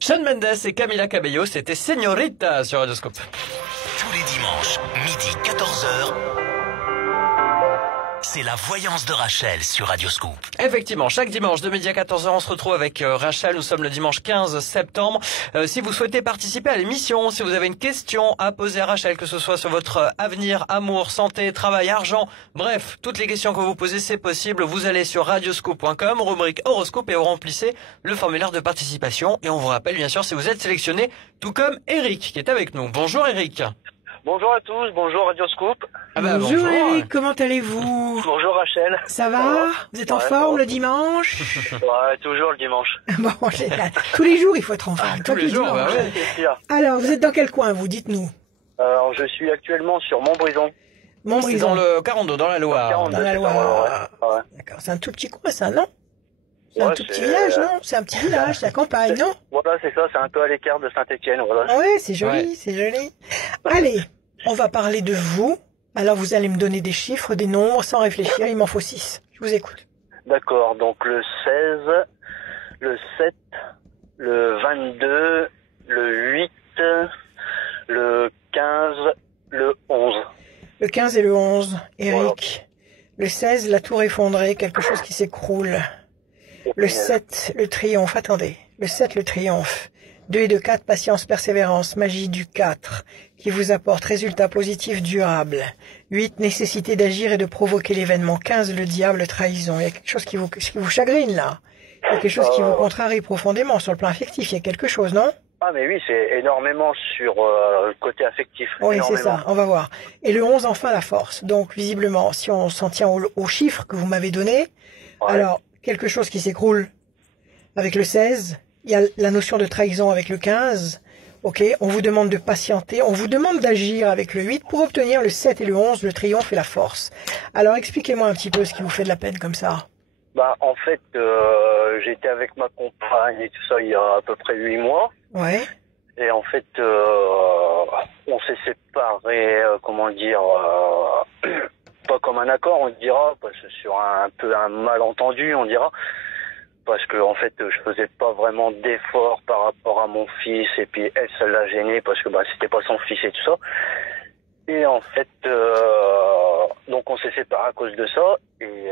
Shawn Mendes et Camila Cabello, c'était Señorita sur Radioscope. Tous les dimanches, midi 14h, c'est la voyance de Rachel sur Radioscope. Effectivement, chaque dimanche de midi à 14h, on se retrouve avec Rachel. Nous sommes le dimanche 15 septembre. Si vous souhaitez participer à l'émission, si vous avez une question à poser à Rachel, que ce soit sur votre avenir, amour, santé, travail, argent, bref, toutes les questions que vous posez, c'est possible. Vous allez sur radioscope.com, rubrique horoscope, et vous remplissez le formulaire de participation. Et on vous rappelle, bien sûr, si vous êtes sélectionné, tout comme Eric qui est avec nous. Bonjour Eric. Bonjour à tous, bonjour Radioscope. Bonjour Eric, comment allez-vous? Bonjour Rachel. Ça va? Vous êtes en forme le dimanche? Ouais, toujours le dimanche. Bon, tous les jours il faut être en forme. Tous les jours, bah ouais. C'est sûr. Alors, vous êtes dans quel coin, vous? Dites-nous. Alors, je suis actuellement sur Montbrison. C'est Montbrison. dans le 42, dans la Loire. 42, Dans la c'est Loire. ça, ouais. D'accord, c'est un tout petit coin ça, non? C'est un Ouais, tout petit c'est- village, non? C'est un petit village, c'est la campagne, non? Voilà, c'est ça, c'est un peu à l'écart de Saint-Étienne, voilà. Ah ouais, c'est joli, Ouais. c'est joli. Allez, on va parler de vous. Alors, vous allez me donner des chiffres, des nombres, sans réfléchir, il m'en faut 6. Je vous écoute. D'accord, donc le 16, le 7, le 22, le 8, le 15, le 11. Le 15 et le 11, Eric. Le 16, la tour effondrée, quelque chose qui s'écroule. Le 7, le triomphe. Attendez. Le 7, le triomphe. 2 et 2, 4, patience, persévérance, magie du 4, qui vous apporte résultat positif durable. 8, nécessité d'agir et de provoquer l'événement. 15, le diable, trahison. Il y a quelque chose qui vous chagrine, là. Il y a quelque chose qui vous contrarie profondément sur le plan affectif. Il y a quelque chose, non? Ah mais oui, c'est énormément sur le côté affectif. Oui, c'est énormément. ça, on va voir. Et le 11, enfin, la force. Donc, visiblement, si on s'en tient aux chiffres que vous m'avez donnés, Ouais. alors, quelque chose qui s'écroule avec le 16, il y a la notion de trahison avec le 15, ok, on vous demande de patienter, on vous demande d'agir avec le 8 pour obtenir le 7 et le 11, le triomphe et la force. Alors, expliquez-moi un petit peu ce qui vous fait de la peine comme ça. Bah en fait, j'étais avec ma compagne et tout ça il y a à peu près 8 mois. Ouais, Et en fait, on s'est séparés, comment dire, pas comme un accord, on dira, parce que sur un peu un malentendu, on dira, parce que en fait, je faisais pas vraiment d'efforts par rapport à mon fils, et puis elle, ça l'a gêné parce que bah c'était pas son fils et tout ça. Et en fait, donc on s'est séparés à cause de ça. Et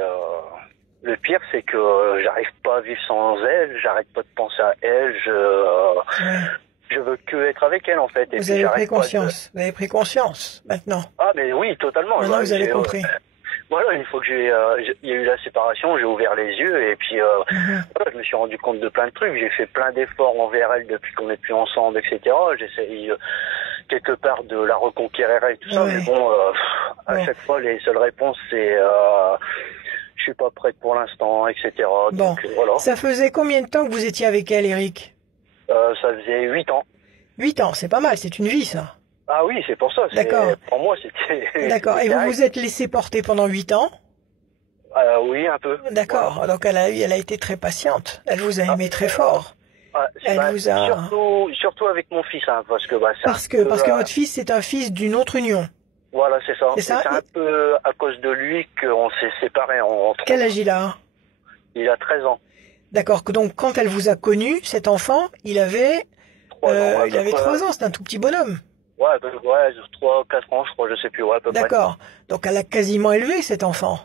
le pire, c'est que j'arrive pas à vivre sans elle, j'arrête pas de penser à elle, je veux que être avec elle en fait. Et vous puis, avez j'arrête pris pas de- conscience, vous avez pris conscience, maintenant. Ah mais oui, totalement. Maintenant, Ouais, vous avez j'ai, compris. voilà, une fois que il y a eu la séparation, j'ai ouvert les yeux et puis voilà, je me suis rendu compte de plein de trucs. J'ai fait plein d'efforts envers elle depuis qu'on n'est plus ensemble, etc. J'essaye quelque part de la reconquérir et tout ça, Ouais. mais bon, à Bon. chaque fois les seules réponses c'est je suis pas prête pour l'instant, etc. Bon, Donc voilà, ça faisait combien de temps que vous étiez avec elle, Eric? ça faisait 8 ans. 8 ans, c'est pas mal, c'est une vie, ça. Ah oui, c'est pour ça. D'accord. Pour moi, c'était. D'accord. Et c'était vous direct. vous êtes laissé porter pendant 8 ans? Oui, un peu. D'accord. Donc elle a été très patiente. Elle vous a aimé très fort. Ah, Elle vous a- surtout avec mon fils, hein, parce que bah, c'est Parce un que peu, votre fils, c'est un fils d'une autre union. voilà, c'est ça. C'est ça. C'est un peu à cause de lui qu'on s'est séparés entre. Quel âge il a? Il a 13 ans. D'accord. Donc quand elle vous a connu, cet enfant, il avait 3 ans. il avait 3 ans. C'est un tout petit bonhomme. Ouais, 3, 4 ans, je crois, je sais plus, ouais, à peu près. D'accord. Donc elle a quasiment élevé cet enfant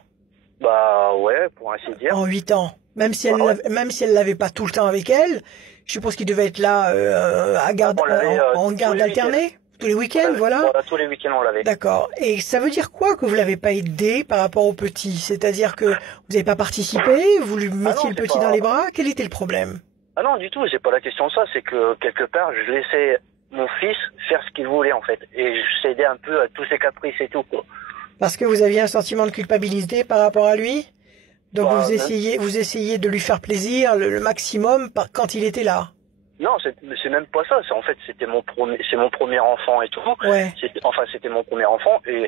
Bah ouais, pour ainsi dire. en 8 ans. Même si elle Ouais. même si elle l'avait pas tout le temps avec elle, je suppose qu'il devait être là à garde On l'avait, en tous garde les alternée tous les week-ends, voilà. Tous les week-ends, on l'avait. D'accord. Et ça veut dire quoi que vous l'avez pas aidé par rapport au petit? C'est-à-dire que vous n'avez pas participé, vous lui mettiez le c'est petit pas- dans les bras? Quel était le problème? Ah non, du tout, c'est pas la question de ça, c'est que quelque part, je laissais mon fils faire ce qu'il voulait en fait. Et je cédais un peu à tous ses caprices et tout, quoi. Parce que vous aviez un sentiment de culpabilité par rapport à lui? Donc Bah, vous essayez de lui faire plaisir le maximum quand il était là? Non, c'est même pas ça. En fait, c'est mon premier enfant et tout. Ouais. C'était mon premier enfant et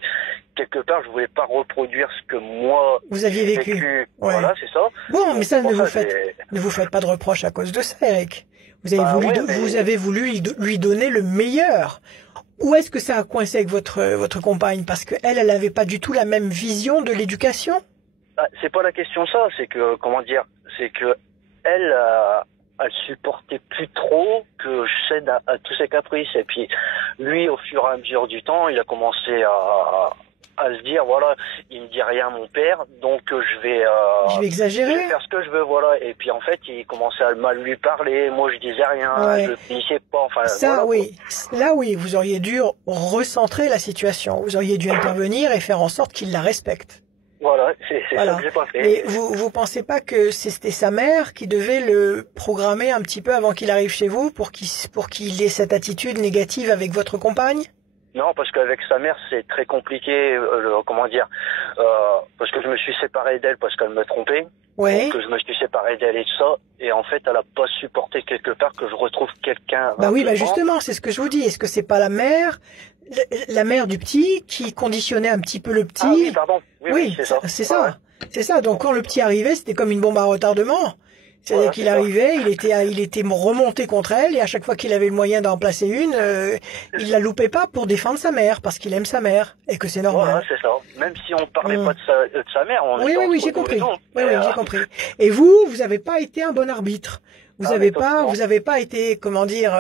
quelque part, je voulais pas reproduire ce que moi Vous aviez j'ai vécu. Ouais. Voilà, c'est ça. Bon, mais ça, Pour ne c'est- vous faites pas de reproches à cause de ça, Eric. Vous avez Bah voulu, ouais, mais- vous avez voulu lui donner le meilleur. Où est-ce que ça a coincé avec votre compagne? Parce que elle avait pas du tout la même vision de l'éducation. Ah, c'est pas la question de ça. C'est que comment dire, c'est que elle, elle supportait plus trop que je cède à tous ses caprices. Et puis lui, au fur et à mesure du temps, il a commencé à se dire, voilà, il me dit rien mon père, donc je vais exagérer. Je vais faire ce que je veux, voilà. Et puis en fait, il commençait à mal lui parler, moi je disais rien, Ouais. je finissais pas, enfin... Ça, voilà, oui. Là, oui, vous auriez dû recentrer la situation. Vous auriez dû intervenir et faire en sorte qu'il la respecte. Voilà, c'est Voilà. ça que j'ai pas fait. Mais vous pensez pas que c'était sa mère qui devait le programmer un petit peu avant qu'il arrive chez vous pour qu'il ait cette attitude négative avec votre compagne? Non, parce qu'avec sa mère, c'est très compliqué, comment dire, parce que je me suis séparé d'elle parce qu'elle me trompait. Ouais. Donc je me suis séparé d'elle et tout ça, et en fait, elle a pas supporté quelque part que je retrouve quelqu'un... Bah oui, bah rapidement. justement, c'est ce que je vous dis. Est-ce que c'est pas la mère du petit qui conditionnait un petit peu le petit? Ah oui, pardon. Oui, c'est ça. c'est Ouais. ça. C'est ça. Donc quand le petit arrivait, c'était comme une bombe à retardement. C'est-à-dire Voilà, qu'il c'est ça. arrivait, il était remonté contre elle, et à chaque fois qu'il avait le moyen d'en placer une, il la loupait pas pour défendre sa mère, parce qu'il aime sa mère, et que c'est normal. Voilà, c'est ça. Même si on parlait pas de sa mère, on Oui, était oui, oui, entre j'ai nous compris. et nous. Oui, Mais, oui, j'ai compris. Et vous avez pas été un bon arbitre. Vous Ah, avez mais pas, totalement. vous avez pas été, comment dire,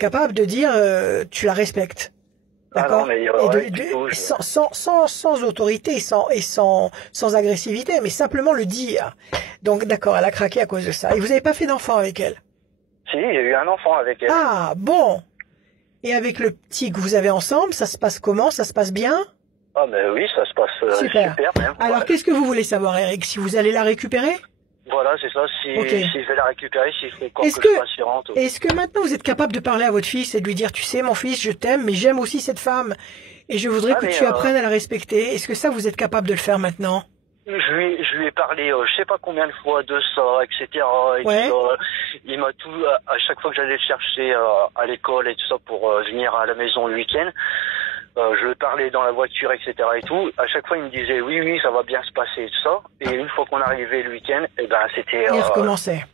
capable de dire, tu la respectes. Ah D'accord. non, mais, Et ouais, du tout, sans autorité, sans agressivité, mais simplement le dire. Donc, d'accord, elle a craqué à cause de ça. Et vous n'avez pas fait d'enfant avec elle? Si, il y a eu un enfant avec elle. Ah, bon. Et avec le petit que vous avez ensemble, ça se passe comment? Ça se passe bien? Ah, mais oui, ça se passe Super. super même. Alors, Ouais. qu'est-ce que vous voulez savoir, Eric? Si vous allez la récupérer? Voilà, c'est ça. Si Ok. je vais la récupérer, s'il faut encore Est-ce que je que- fasse sur rentre. Est-ce que maintenant vous êtes capable de parler à votre fils et de lui dire, tu sais, mon fils, je t'aime, mais j'aime aussi cette femme, et je voudrais Ah, que mais, tu apprennes à la respecter. Est-ce que ça, vous êtes capable de le faire maintenant? Je lui ai parlé, je sais pas combien de fois de ça, etc. Et Ouais. tout ça. Il m'a tout, à chaque fois que j'allais le chercher à l'école et tout ça pour venir à la maison le week-end, je lui parlais dans la voiture, etc. et tout. À chaque fois, il me disait oui, oui, ça va bien se passer et tout ça. Et une fois qu'on arrivait le week-end, eh ben c'était. Il recommençait.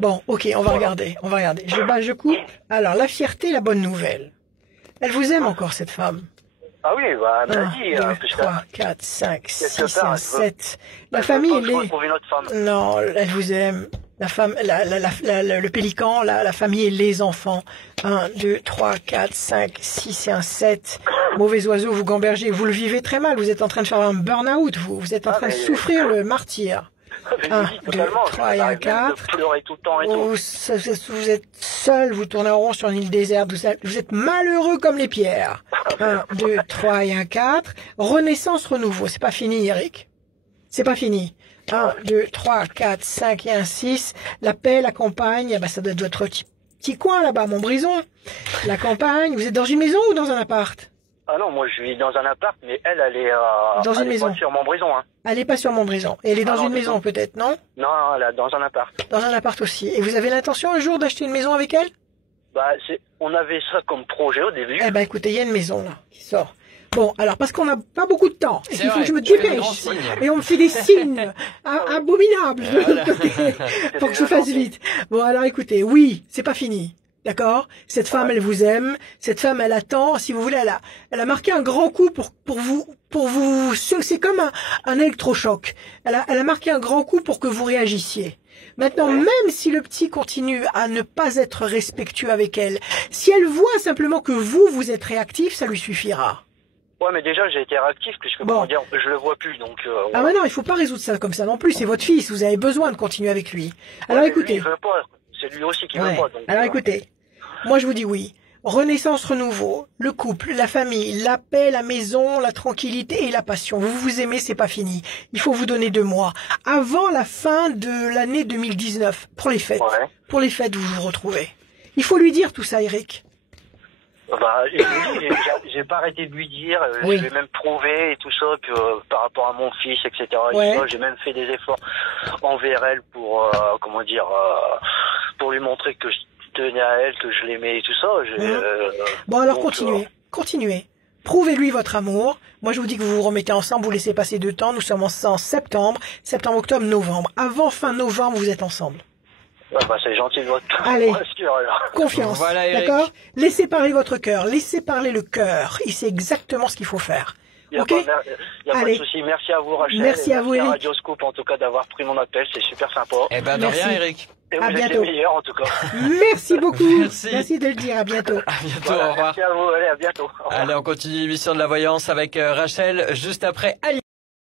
Bon, ok, on va regarder, je coupe. Alors, la fierté, la bonne nouvelle. Elle vous aime encore, cette femme? Ah oui, bah, elle me l'a 1, dit. 2, puisque 3, 4, 5, 6 quelque part, et elle veut- 7. La elle veut famille, pas elle que je est... retrouve une autre femme. Non, elle vous aime. La femme, le pélican, la famille et les enfants. 1, 2, 3, 4, 5, 6 et un 7. Mauvais oiseau, vous gambergez. Vous le vivez très mal. Vous êtes en train de faire un burn-out. Vous êtes en train de mais- souffrir le martyr. Je Un, lui dis deux, totalement. 3 et un J'arrive même 4. de pleurer tout le temps et tout. Vous êtes seul, vous tournez en rond sur une île déserte, vous êtes malheureux comme les pierres. 1, 2, 3 et un 4. Renaissance, renouveau. C'est pas fini, Eric. C'est pas fini. 1, 2, 3, 4, 5 et un 6. La paix, la campagne, ah bah ça doit être votre petit coin là-bas, Montbrison. La campagne, vous êtes dans une maison ou dans un appart? Ah non, moi je vis dans un appart, mais elle est Dans une elle est maison. pas sur Montbrison. Hein. Elle est pas sur Montbrison. Et elle est dans Ah non, une du maison tout. peut-être, non? Non, elle est dans un appart. Dans un appart aussi. Et vous avez l'intention un jour d'acheter une maison avec elle? Bah, on avait ça comme projet au début. Eh ben écoutez, il y a une maison là qui sort. Bon, alors parce qu'on n'a pas beaucoup de temps, et C'est qu'il faut vrai, que je me tu fais des dépêche, grands signes. et on me fait des signes abominables de l'autre côté, pour que je fasse vite. Bon, alors écoutez, oui, c'est pas fini. D'accord? Cette femme, elle vous aime. Cette femme, elle attend. Si vous voulez, elle a marqué un grand coup pour vous, c'est comme un électrochoc. Elle a marqué un grand coup pour que vous réagissiez. Maintenant, même si le petit continue à ne pas être respectueux avec elle, si elle voit simplement que vous êtes réactif, ça lui suffira. Ouais, mais déjà j'ai été réactif puisque Bon. comment dire, je le vois plus donc. Ah mais non, il faut pas résoudre ça comme ça non plus. C'est votre fils, vous avez besoin de continuer avec lui. Alors Ouais, mais écoutez. Lui, il veut pas. C'est lui aussi qui Ouais. veut pas. Donc, Alors écoutez, moi je vous dis oui. Renaissance, renouveau, le couple, la famille, la paix, la maison, la tranquillité et la passion. Vous vous aimez, c'est pas fini. Il faut vous donner 2 mois. Avant la fin de l'année 2019, pour les fêtes. Ouais. Pour les fêtes, vous vous retrouvez. Il faut lui dire tout ça, Eric. Bah, j'ai pas arrêté de lui dire, Oui. je lui ai même prouvé et tout ça que par rapport à mon fils, etc. et Ouais. tout ça, j'ai même fait des efforts envers elle pour, comment dire, pour lui montrer que je tenais à elle, que je l'aimais et tout ça. Bon alors donc, continuez. Prouvez-lui votre amour. Moi je vous dis que vous vous remettez ensemble, vous laissez passer 2 temps. Nous sommes en septembre, octobre, novembre. Avant fin novembre, vous êtes ensemble. bah, c'est gentil de votre part. Allez. Bien sûr, alors. Confiance, Voilà, Eric. d'accord? Laissez parler votre cœur, laissez parler le cœur. Il sait exactement ce qu'il faut faire. Il n'y a, Ok? pas de Allez. souci. Merci à vous, Rachel. Merci et à vous, merci Eric. à Radio Scoop, en tout cas, d'avoir pris mon appel. C'est super sympa. Eh ben, de Merci. rien, Eric. Et À vous êtes bientôt. les meilleurs, en tout cas. Merci beaucoup. Merci. De le dire. À bientôt. À bientôt, Voilà, au revoir. merci à vous, allez, à bientôt. Au revoir. Allez, on continue l'émission de la voyance avec Rachel juste après Alice.